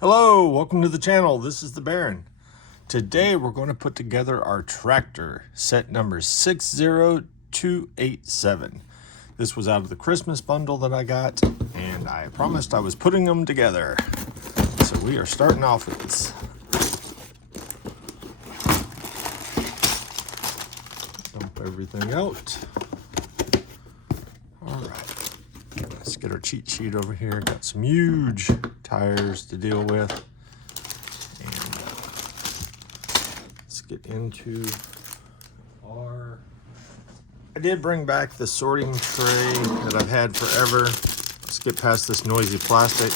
Hello, welcome to the channel. This is the Baron. Today we're going to put together our tractor, set number 60287. This was out of the Christmas bundle that I got, and I promised I was putting them together. So we are starting off with this. Dump everything out. All right. Let's get our cheat sheet over here. Got some huge tires to deal with. And let's get into our... I did bring back the sorting tray that I've had forever. Let's get past this noisy plastic.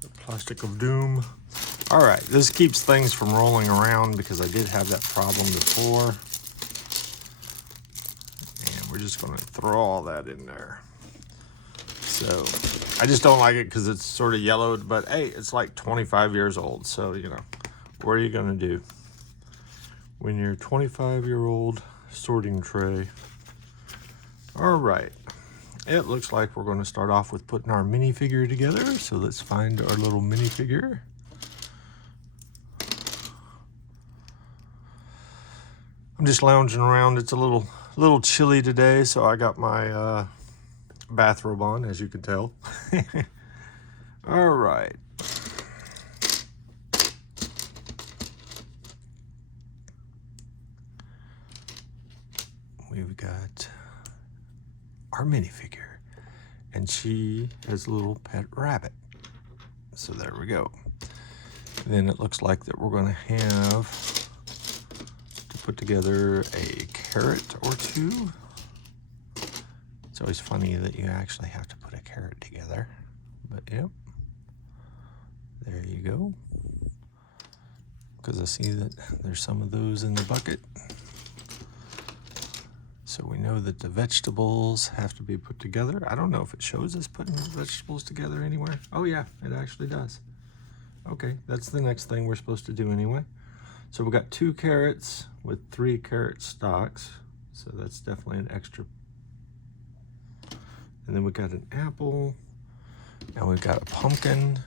The plastic of doom. All right, this keeps things from rolling around because I did have that problem before. We're just going to throw all that in there. So I just don't like it because it's sort of yellowed, but hey, it's like 25 years old. So, you know, what are you going to do when you're 25-year-old sorting tray? All right. It looks like we're going to start off with putting our minifigure together. So let's find our little minifigure. I'm just lounging around. It's a little chilly today, so I got my bathrobe on, as you can tell. All right. We've got our minifigure, and she has a little pet rabbit. So there we go. Then it looks like that we're going to have to put together a carrot or two. It's always funny that you actually have to put a carrot together, but yep, there you go. Because I see that there's some of those in the bucket. So we know that the vegetables have to be put together. I don't know if it shows us putting vegetables together anywhere. Oh yeah, it actually does. Okay, that's the next thing we're supposed to do anyway. So we've got 2 carrots with 3 carrot stalks. So that's definitely an extra. And then we got an apple. And we've got a pumpkin.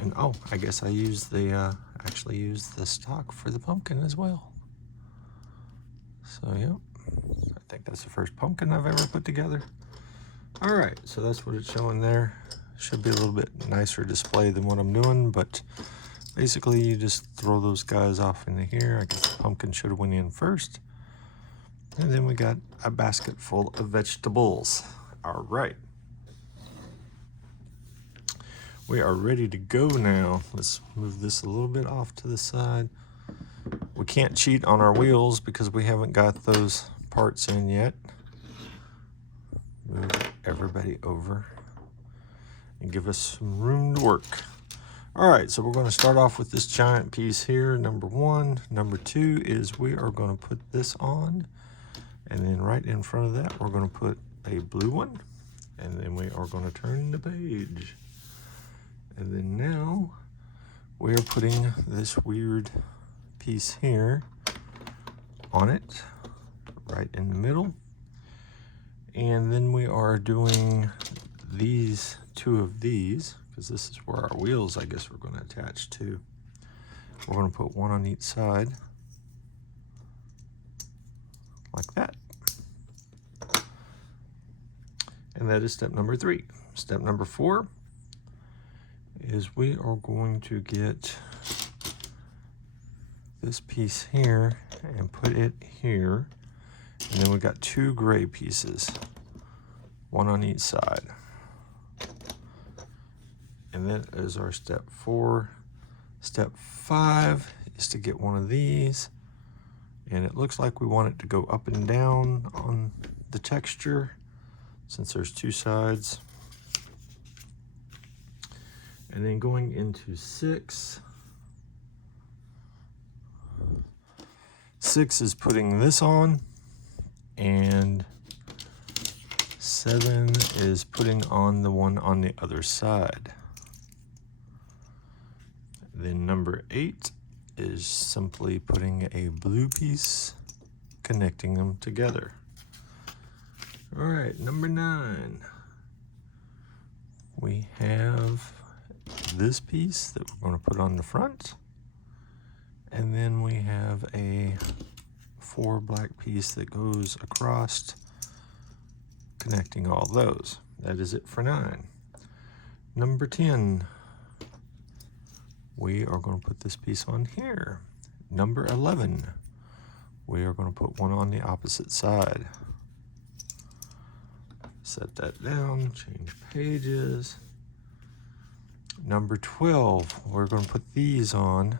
And oh, I guess I used the, actually used the stalk for the pumpkin as well. So yep, I think that's the first pumpkin I've ever put together. All right, so that's what it's showing there. Should be a little bit nicer display than what I'm doing, but basically, you just throw those guys off into here. I guess the pumpkin should have went in first. And then we got a basket full of vegetables. All right. We are ready to go now. Let's move this a little bit off to the side. We can't cheat on our wheels because we haven't got those parts in yet. Move everybody over and give us some room to work. All right, so we're going to start off with this giant piece here, number 1. Number 2 is we are going to put this on, and then right in front of that, we're going to put a blue one, and then we are going to turn the page. And then now we are putting this weird piece here on it, right in the middle. And then we are doing these 2 of these, because this is where our wheels, I guess, we're going to attach to. We're going to put 1 on each side, like that. And that is step number 3. Step number 4 is we are going to get this piece here and put it here. And then we've got 2 gray pieces, 1 on each side. And that is our step 4. Step 5 is to get one of these. And it looks like we want it to go up and down on the texture since there's 2 sides. And then going into 6. 6 is putting this on. And 7 is putting on the one on the other side. Then number 8 is simply putting a blue piece, connecting them together. All right, number 9. We have this piece that we're going to put on the front. And then we have a 4 black piece that goes across, connecting all those. That is it for 9. Number 10. We are going to put this piece on here. Number 11. We are going to put one on the opposite side. Set that down, change pages. Number 12, we're going to put these on,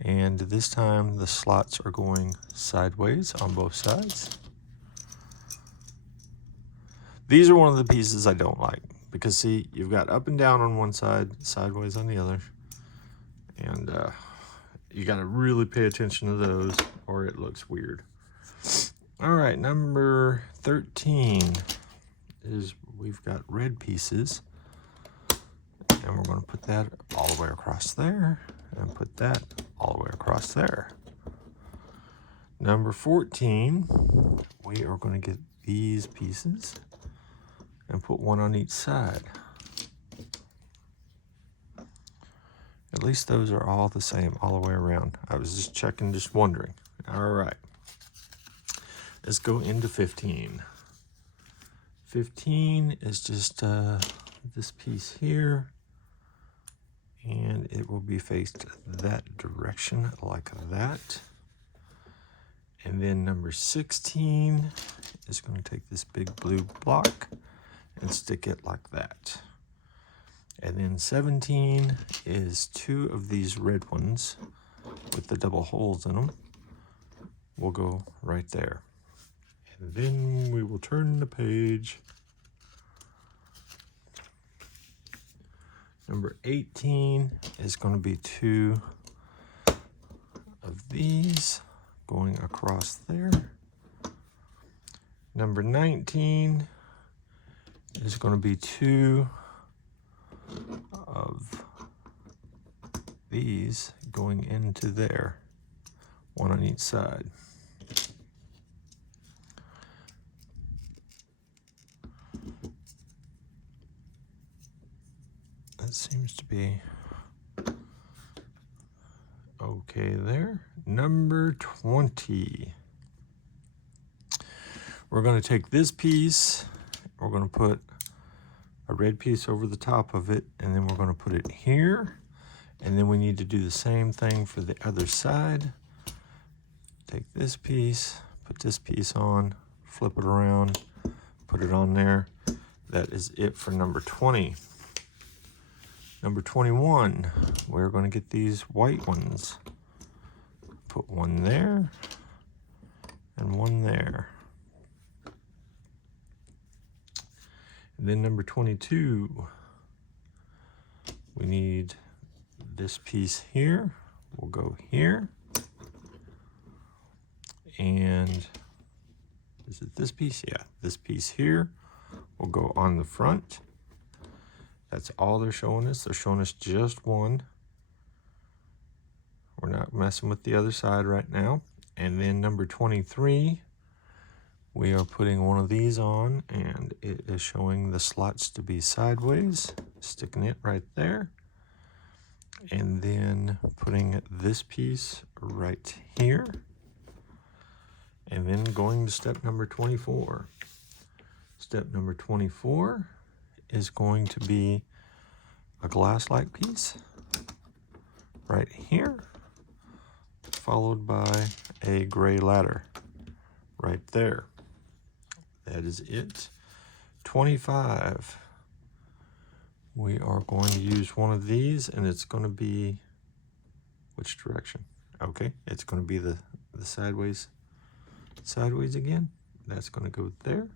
and this time the slots are going sideways on both sides. These are one of the pieces I don't like, because see, you've got up and down on one side, sideways on the other, and you got to really pay attention to those or it looks weird. All right, number 13 is we've got red pieces, and we're going to put that all the way across there and put that all the way across there. Number 14, we are going to get these pieces and put one on each side. At least those are all the same all the way around. I was just checking, just wondering. All right. Let's go into 15. 15 is just this piece here, and it will be faced that direction like that. And then number 16 is going to take this big blue block and stick it like that. And then 17 is 2 of these red ones with the double holes in them. We'll go right there. And then we will turn the page. Number 18 is going to be 2 of these going across there. Number 19 is going to be 2 of these going into there, one on each side. That seems to be okay there. Number 20. We're going to take this piece, we're going to put a red piece over the top of it, and then we're going to put it here. And then we need to do the same thing for the other side. Take this piece, put this piece on, flip it around, put it on there. That is it for number 20. Number 21, we're going to get these white ones. Put one there and one there. And then number 22, we need this piece here. We'll go here. And is it this piece? Yeah, this piece here will go on the front. That's all they're showing us. They're showing us just one. We're not messing with the other side right now. And then number 23, we are putting one of these on, and it is showing the slots to be sideways, sticking it right there. And then putting this piece right here. And then going to step number 24. Step number 24 is going to be a glass-like piece right here, followed by a gray ladder right there. That is it. 25. We are going to use one of these, and it's going to be, which direction? Okay, it's going to be the sideways again. That's going to go there.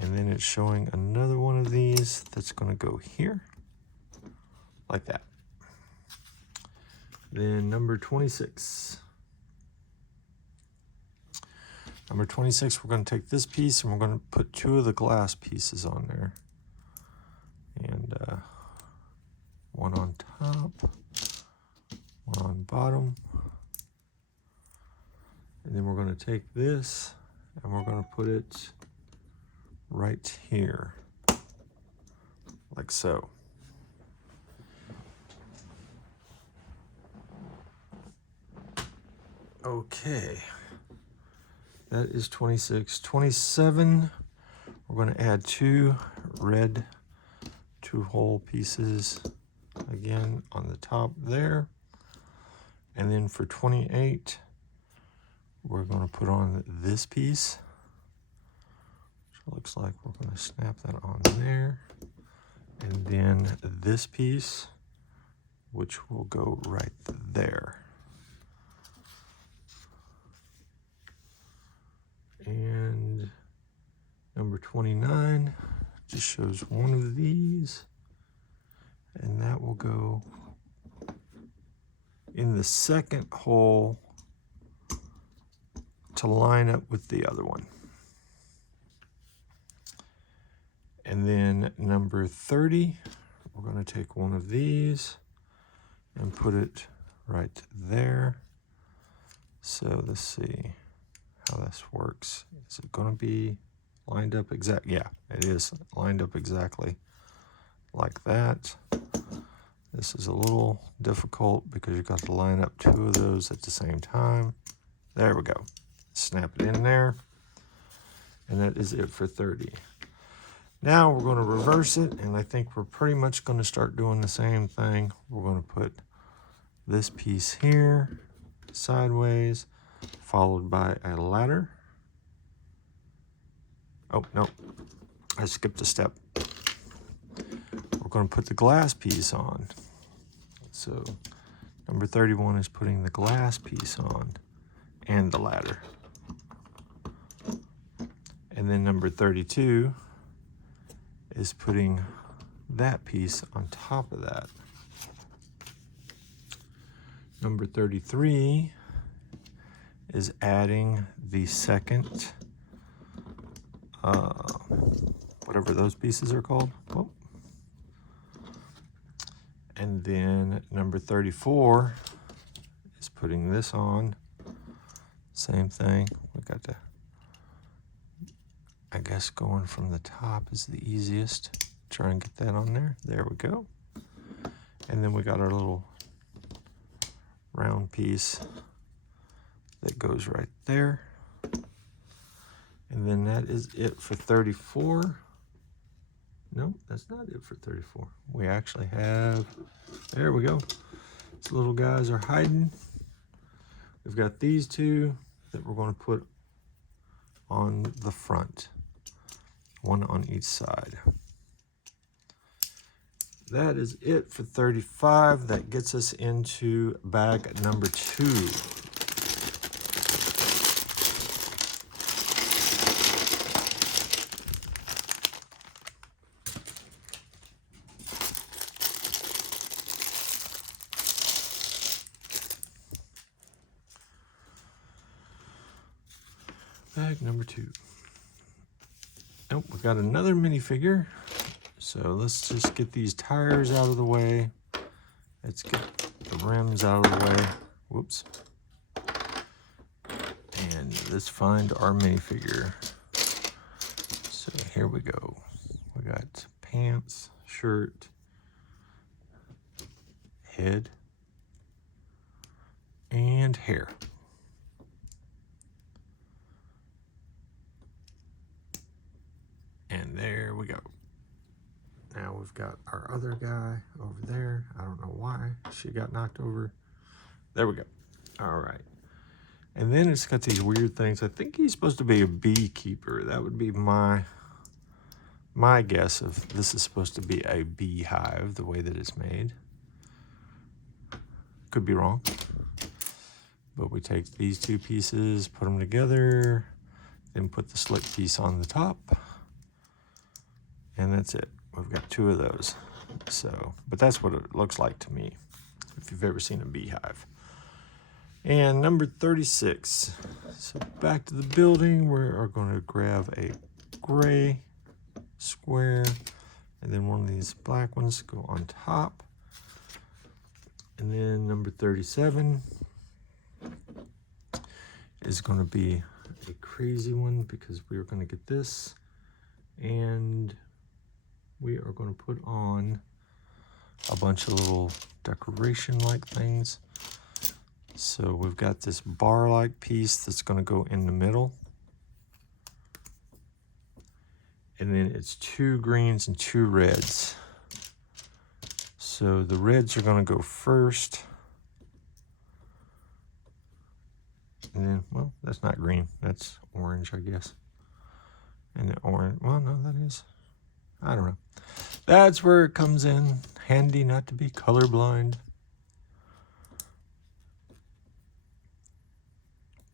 And then it's showing another one of these that's going to go here, like that. Then number 26. Number 26, we're going to take this piece and we're going to put 2 of the glass pieces on there. And one on top, one on bottom. And then we're going to take this and we're going to put it right here, like so. Okay, that is 26. 27, we're going to add 2 red 2-hole pieces again on the top there. And then for 28, we're going to put on this piece, which looks like we're going to snap that on there. And then this piece, which will go right there. And number 29 just shows one of these, and that will go in the second hole to line up with the other one. And then number 30, we're going to take one of these and put it right there. So let's see how this works. Is it going to be lined up exactly? Yeah, it is lined up exactly like that. This is a little difficult because you've got to line up 2 of those at the same time. There we go. Snap it in there. And that is it for 30. Now we're going to reverse it, and I think we're pretty much going to start doing the same thing. We're going to put this piece here sideways, followed by a ladder. Oh, no, I skipped a step. We're going to put the glass piece on. So number 31 is putting the glass piece on and the ladder. And then number 32 is putting that piece on top of that. Number 33 is adding the second, whatever those pieces are called. Oh. And then number 34 is putting this on. Same thing. We got to, I guess going from the top is the easiest. Try and get that on there. There we go. And then we got our little round piece that goes right there. And then that is it for 34. No, that's not it for 34. We actually have, there we go. These little guys are hiding. We've got these 2 that we're going to put on the front, one on each side. That is it for 35. That gets us into bag number 2. Bag number 2. Nope, we've got another minifigure. So let's just get these tires out of the way. Let's get the rims out of the way. Whoops. And let's find our minifigure. So here we go. We got pants, shirt, head, and hair. And there we go. Now we've got our other guy over there. I don't know why she got knocked over. There we go. All right. And then it's got these weird things. I think he's supposed to be a beekeeper. That would be my guess of this is supposed to be a beehive, the way that it's made. Could be wrong. But we take these 2 pieces, put them together, then put the slick piece on the top. And that's it. We've got 2 of those. So, but that's what it looks like to me, if you've ever seen a beehive. And number 36. So back to the building, we are going to grab a gray square, and then one of these black ones go on top. And then number 37 is going to be a crazy one because we're going to get this And we are going to put on a bunch of little decoration-like things. So we've got this bar-like piece that's going to go in the middle. And then it's 2 greens and 2 reds. So the reds are going to go first. And then, well, that's not green. That's orange, I guess. And the orange, well, no, that is, I don't know. That's where it comes in handy not to be colorblind.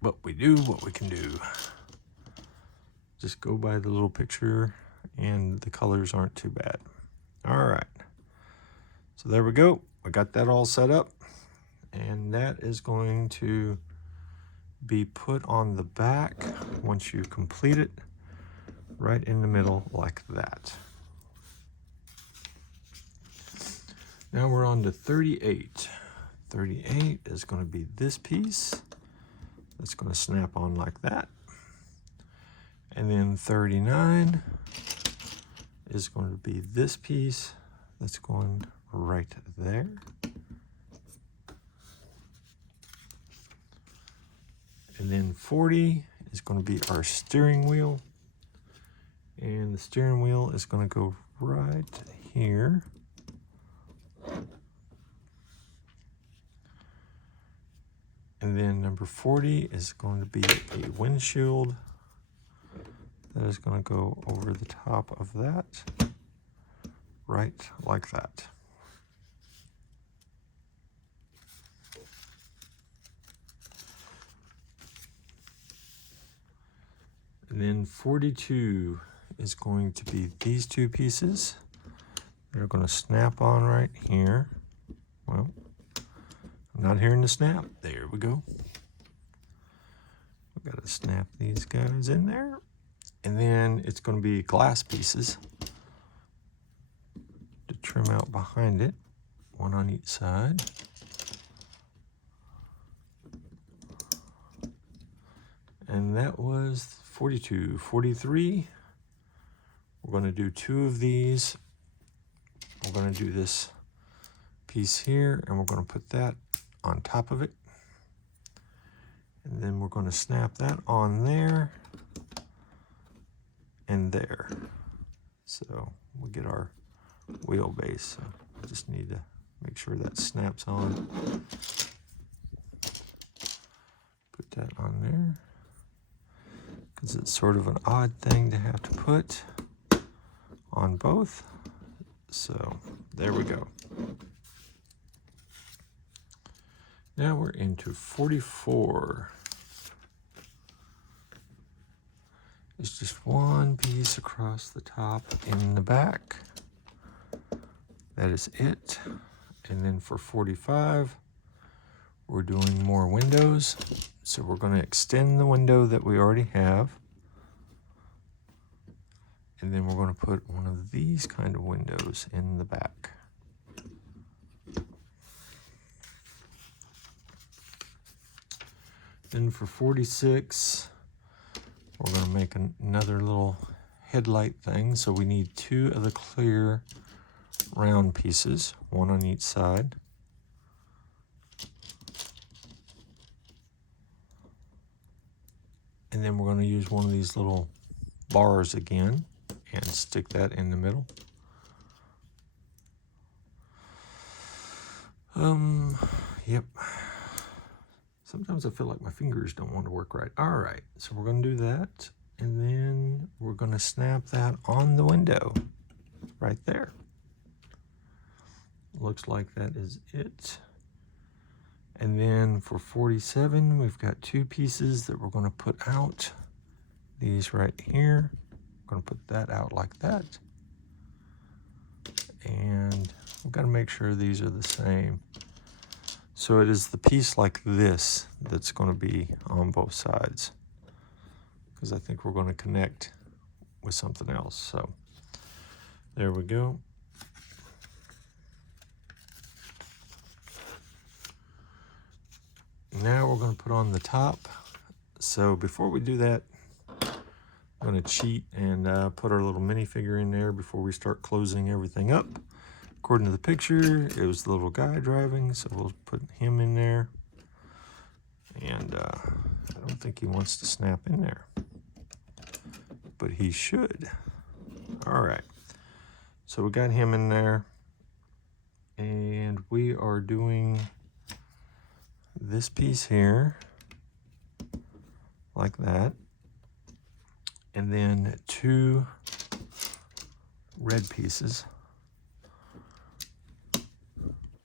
But we do what we can do. Just go by the little picture and the colors aren't too bad. All right. So there we go. I got that all set up. And that is going to be put on the back once you complete it, right in the middle like that. Now we're on to 38. 38 is going to be this piece. That's going to snap on like that. And then 39 is going to be this piece that's going right there. And then 40 is going to be our steering wheel. And the steering wheel is going to go right here. And then number 40 is going to be a windshield. That is going to go over the top of that, right like that. And then 42 is going to be these 2 pieces. They're going to snap on right here. Well, I'm not hearing the snap. There we go. We've got to snap these guys in there. And then it's going to be glass pieces to trim out behind it, 1 on each side. And that was 42. 43, we're going to do 2 of these. We're going to do this piece here, and we're going to put that on top of it. And then we're going to snap that on there and there. So we get our wheelbase. So I just need to make sure that snaps on. Put that on there, because it's sort of an odd thing to have to put on both. So there we go. Now we're into 44. It's just 1 piece across the top in the back. That is it. And then for 45, we're doing more windows. So we're going to extend the window that we already have. And then we're going to put one of these kind of windows in the back. Then for 46, we're going to make another little headlight thing. So we need 2 of the clear round pieces, 1 on each side. And then we're going to use one of these little bars again and stick that in the middle. Yep. Sometimes I feel like my fingers don't want to work right. All right, so we're going to do that. And then we're going to snap that on the window right there. Looks like that is it. And then for 47, we've got 2 pieces that we're going to put out. These right here. We're going to put that out like that. And we've got to make sure these are the same. So it is the piece like this that's going to be on both sides, because I think we're going to connect with something else. So there we go. Now we're going to put on the top. So before we do that, I'm going to cheat and put our little minifigure in there before we start closing everything up. According to the picture, it was the little guy driving, so we'll put him in there. And I don't think he wants to snap in there, but he should. All right, so we got him in there, and we are doing this piece here, like that, and then 2 red pieces.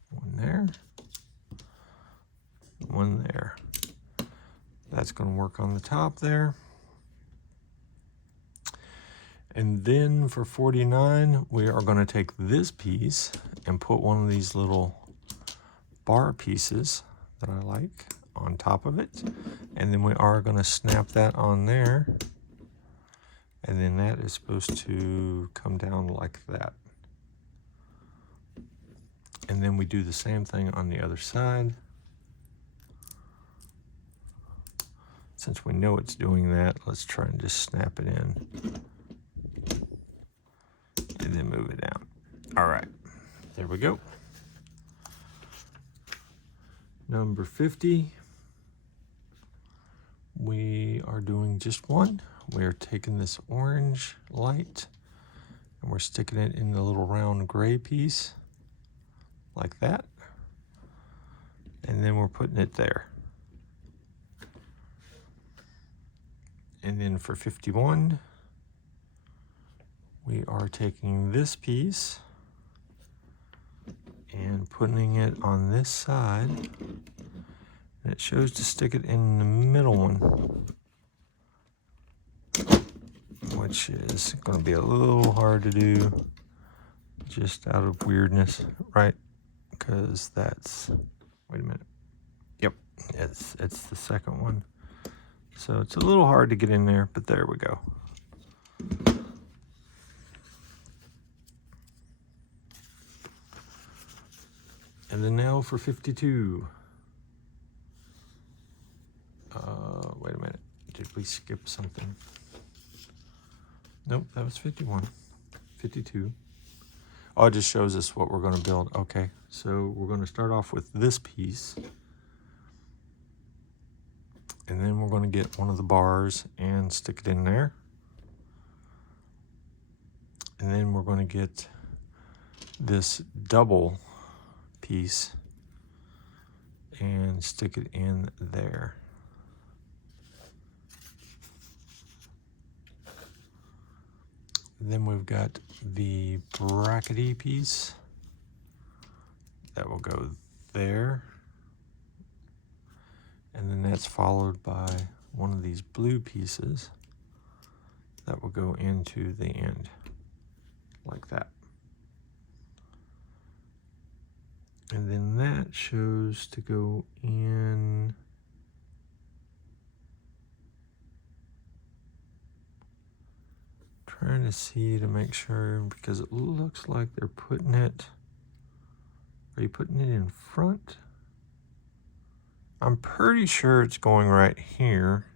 One there, one there. That's going to work on the top there. And then for 49, we are going to take this piece and put one of these little bar pieces that I like on top of it. And then we are going to snap that on there. And then that is supposed to come down like that. And then we do the same thing on the other side. Since we know it's doing that, let's try and just snap it in. And then move it down. All right, there we go. Number 50, we are doing just one. We're taking this orange light and we're sticking it in the little round gray piece, like that. And then we're putting it there. And then for 51, we are taking this piece and putting it on this side. And it shows to stick it in the middle one, which is going to be a little hard to do just out of weirdness, right? Because that's, wait a minute. Yep, it's the second one. So it's a little hard to get in there, but there we go. And then now for 52. Wait a minute, did we skip something? Nope, that was 51. 52. Oh, it just shows us what we're going to build. Okay, so we're going to start off with this piece. And then we're going to get one of the bars and stick it in there. And then we're going to get this double piece and stick it in there. Then we've got the brackety piece that will go there. And then that's followed by one of these blue pieces that will go into the end, like that. And then that shows to go in trying to see to make sure, because it looks like they're putting it, are you putting it in front? I'm pretty sure it's going right here,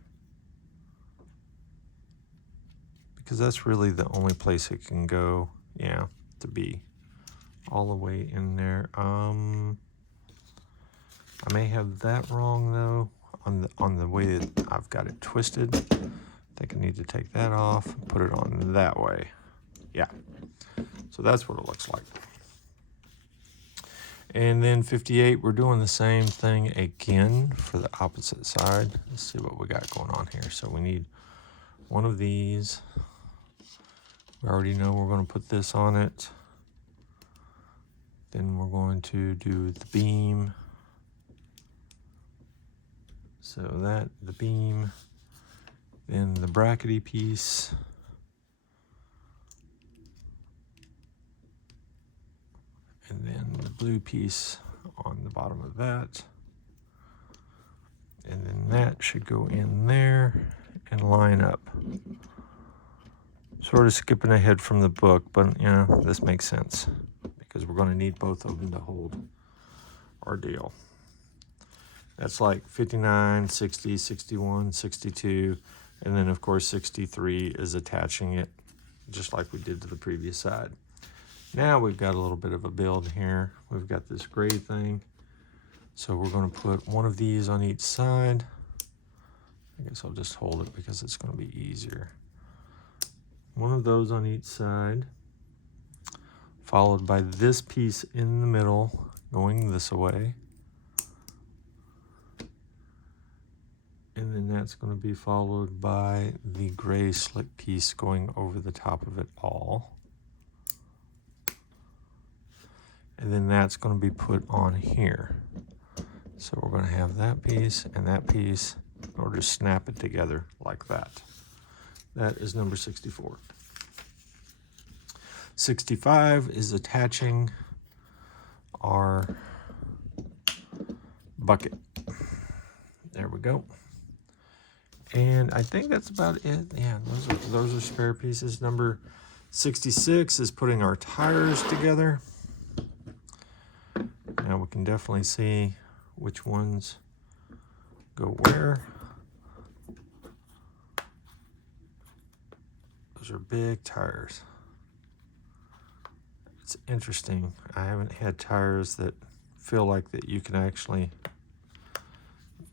because that's really the only place it can go, yeah, to be all the way in there. I may have that wrong though, on the way that I've got it twisted. I think I need to take that off and put it on that way. Yeah, so that's what it looks like. And then 58, we're doing the same thing again for the opposite side. Let's see what we got going on here. So we need one of these. We already know we're going to put this on it. Then we're going to do the beam. So that, the beam, then the brackety piece. And then the blue piece on the bottom of that. And then that should go in there and line up. Sort of skipping ahead from the book, but you know, this makes sense because we're going to need both of them to hold our deal. That's like 59, 60, 61, 62, And then of course 63 is attaching it just like we did to the previous side. Now we've got a little bit of a build here. We've got this gray thing. So we're going to put one of these on each side. I guess I'll just hold it because it's going to be easier. One of those on each side, followed by this piece in the middle going this way. And then that's going to be followed by the gray slick piece going over the top of it all. And then that's going to be put on here. So we're going to have that piece and that piece in order to snap it together like that. That is number 64. 65 is attaching our bucket. There we go. And I think that's about it. Yeah, those are spare pieces. Number 66 is putting our tires together. Now we can definitely see which ones go where. Those are big tires. It's interesting. I haven't had tires that feel like that you can actually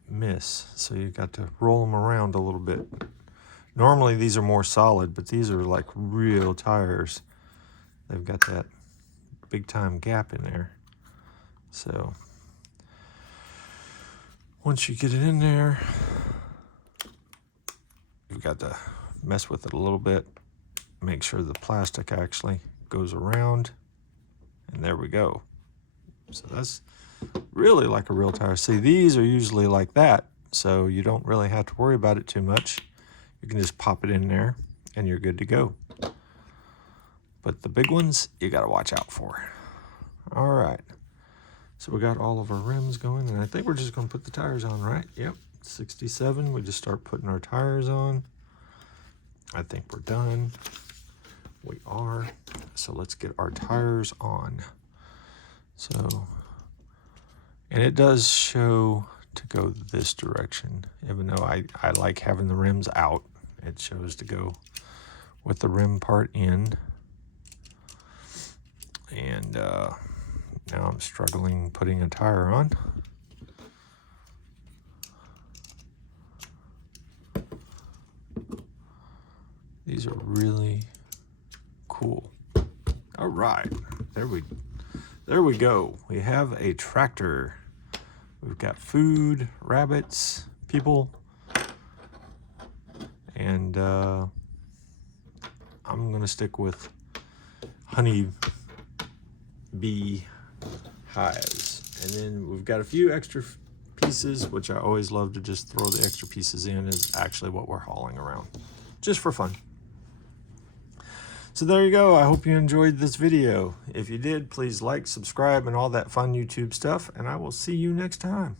miss. So you got to roll them around a little bit. Normally these are more solid, but these are like real tires. They've got that big time gap in there. So once you get it in there, you've got to mess with it a little bit. Make sure the plastic actually goes around. And there we go. So that's really like a real tire. See, these are usually like that, so you don't really have to worry about it too much. You can just pop it in there and you're good to go. But the big ones, you got to watch out for. All right. So we got all of our rims going, and I think we're just going to put the tires on, right? Yep. 67, we just start putting our tires on. I think we're done. We are. So let's get our tires on. So, and it does show to go this direction, even though I like having the rims out. It shows to go with the rim part in. And now I'm struggling putting a tire on. These are really cool. All right, there we go. We have a tractor. We've got food, rabbits, people, and I'm gonna stick with honey bee hives. And then we've got a few extra pieces, which I always love to just throw the extra pieces in, is actually what we're hauling around, just for fun. So there you go. I hope you enjoyed this video. If you did, please like, subscribe, and all that fun YouTube stuff, and I will see you next time.